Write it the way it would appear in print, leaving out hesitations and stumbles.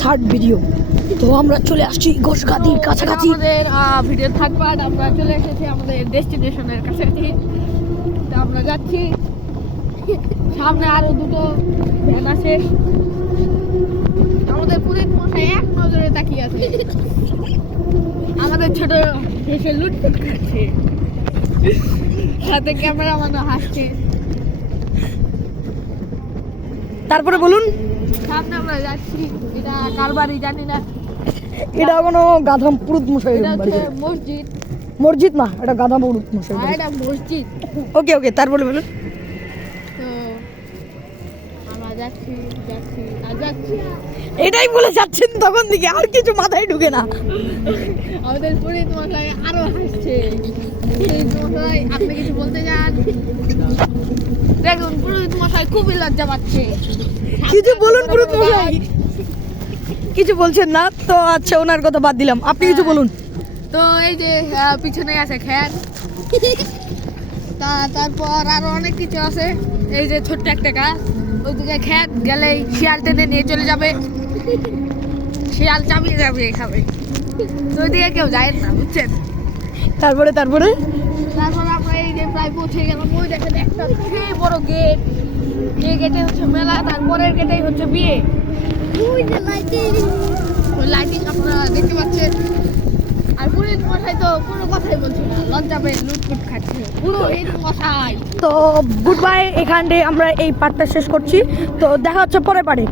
Third video. তো আমরা চলে আসছি ঘোষগাতির কাছাকাছি। আমাদের ভিডিও থার্ড পার্ট, আমরা চলে এসেছি আমাদের ডেস্টিনেশনের কাছাকাছি। তো আমরা যাচ্ছি, সামনে আরো দুটো ভ্যান আছে। আমাদের পুলিশ মশাই এক নজরে তাকিয়ে আছে, আমাদের ছোট দেশে লুটফুট খাচ্ছে, সাথে ক্যামেরাম্যানও হাসছে। তারপরে বলুন, সামনে আমরা যাচ্ছি, এটা কার বাড়ি জানি না, এটা কোনো গাধা পুরুত মশাই এটা বাড়ি। হচ্ছে মসজিদ। মসজিদ না, এটা গাধা পুরুত মশাই আর বাড়ি। এটা মসজিদ। ওকে ওকে, তারপরে বলুন। তো আমরা যাচ্ছি যাচ্ছি আর যাচ্ছি। এটাই বলে যাচ্ছেন তখন দিকে, আর কিছু মাথায় ঢুকে না। আমাদের পুরীত মশাই আরো হাসছে। পুরীত মশাই, আপনি কিছু বলতে চান? দেখুন, পুরীত মশাই খুবই লজ্জা পাচ্ছে। কিছু বলুন পুরুত মশাই। কিছু বলছেন না তো, আচ্ছা ওনার কথা বাদ দিলাম, আপনি কিছু বলুন। তো এই যে পিছনে আছে খ্যাত, তারপর আরো অনেক কিছু আছে। এই যে ছোট্ট একটা গাছ, ওইদিকে খ্যাত গেলেই শিয়াল টেনে নিয়ে চলে যাবে, শিয়াল চাপিয়ে যাবে খাবে। তো ওইদিকে কেউ যায় না, বুঝছেন? তারপরে তারপরে তারপর আমরা এই যে প্রায় পৌঁছে গেলাম। ওই দেখেন একটা সেই বড় গেট, এই গেটে হচ্ছে মেলা, তারপরের গেটেই হচ্ছে বিয়ে। ওই লাইটিং আপনারা দেখতে পাচ্ছেন। আর পুরীর মশাই তো কোনো কথাই বলছে না, লজ্জা পেয়ে লুটফুট খাচ্ছে পুরোহিত মশাই। তো গুড বাই, এখান থেকে আমরা এই পার্টটা শেষ করছি। তো দেখা হচ্ছে পরের পার্টে।